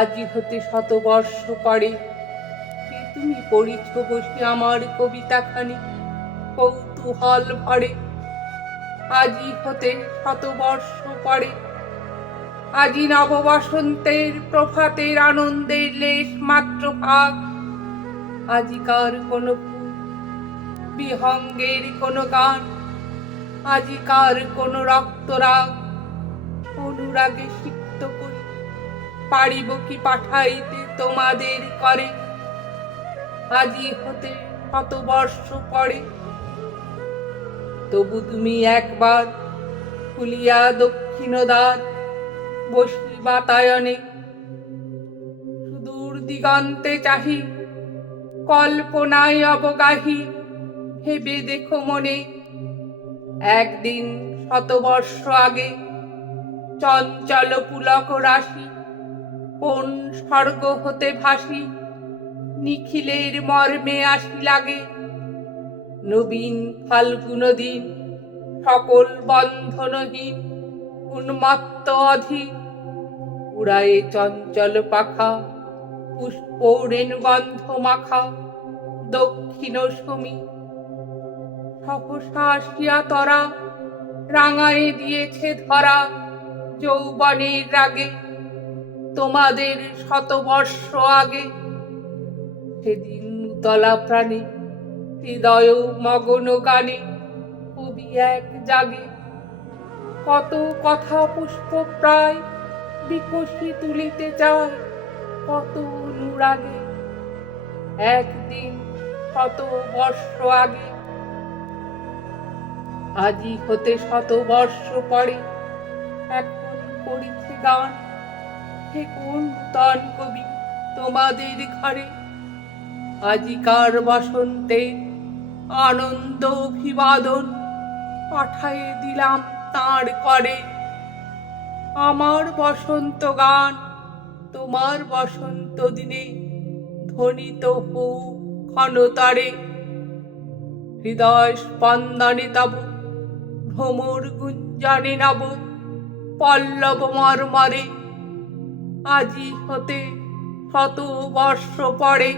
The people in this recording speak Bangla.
আজি হতে 100 বর্ষ পরে কি তুমি পড়িছ বসে আমার কবিতাখানি কৌতূহল ভরে। আজি হতে 100 বর্ষ পরে, আজি নববসন্তের প্রভাতের আনন্দের লেশ মাত্র ভাগ। আজিকার কোন ফুল, বিহঙ্গের কোন গান, আজিকার কোন রক্তরাগ অনুরাগে সিক্ত করি পারিব কি পাঠাইতে তোমাদের করে। আজি হতে 100 বর্ষ পরে, তবু তুমি একবার খুলিয়া দক্ষিণ দ্বার বসি বাতায়নে, সুদূর দিগন্তে চাহি কল্পনায় অবগাহী ভেবে দেখো মনে। একদিন 100 বর্ষ আগে চঞ্চল পুলক রাশি কোন স্বর্গ হতে ভাসি নিখিলের মর্মে আসি লাগে। নবীন ফাল্গুন দিন সকল বন্ধনহীন উন্মত্ত অধীর, উড়ায়ে চঞ্চল পাখা পুষ্প রেণুগন্ধ মাখা দক্ষিণ সমী। সহসা আসিয়া তরা রাঙায়ে দিয়েছে ধরা যৌবনের রাগে তোমাদের 100 বর্ষ আগে। সেদিন উতলা প্রাণে হৃদয় মগন গানে কবি এক জাগে, কত কথা পুষ্প প্রায় বিকশি তুলিতে চায় কত অনুরাগে। একদিন 100 বর্ষ আগে, আজি হতে 100 বর্ষ পরে এখন করিছে গান হে কোন নূতন কবি তোমাদের ঘরে। আজিকার বসন্তে আনন্দ অভিবাদন পাঠায়ে দিলাম তাঁর করে। আমার বসন্ত গান তোমার বসন্ত দিনে ধ্বনিত হোক ক্ষণতরে। হৃদয় স্পন্দনে তব ভ্রমর গুঞ্জনে নব পল্লব মর্মরে। আজি হতে 100 বর্ষ পরে।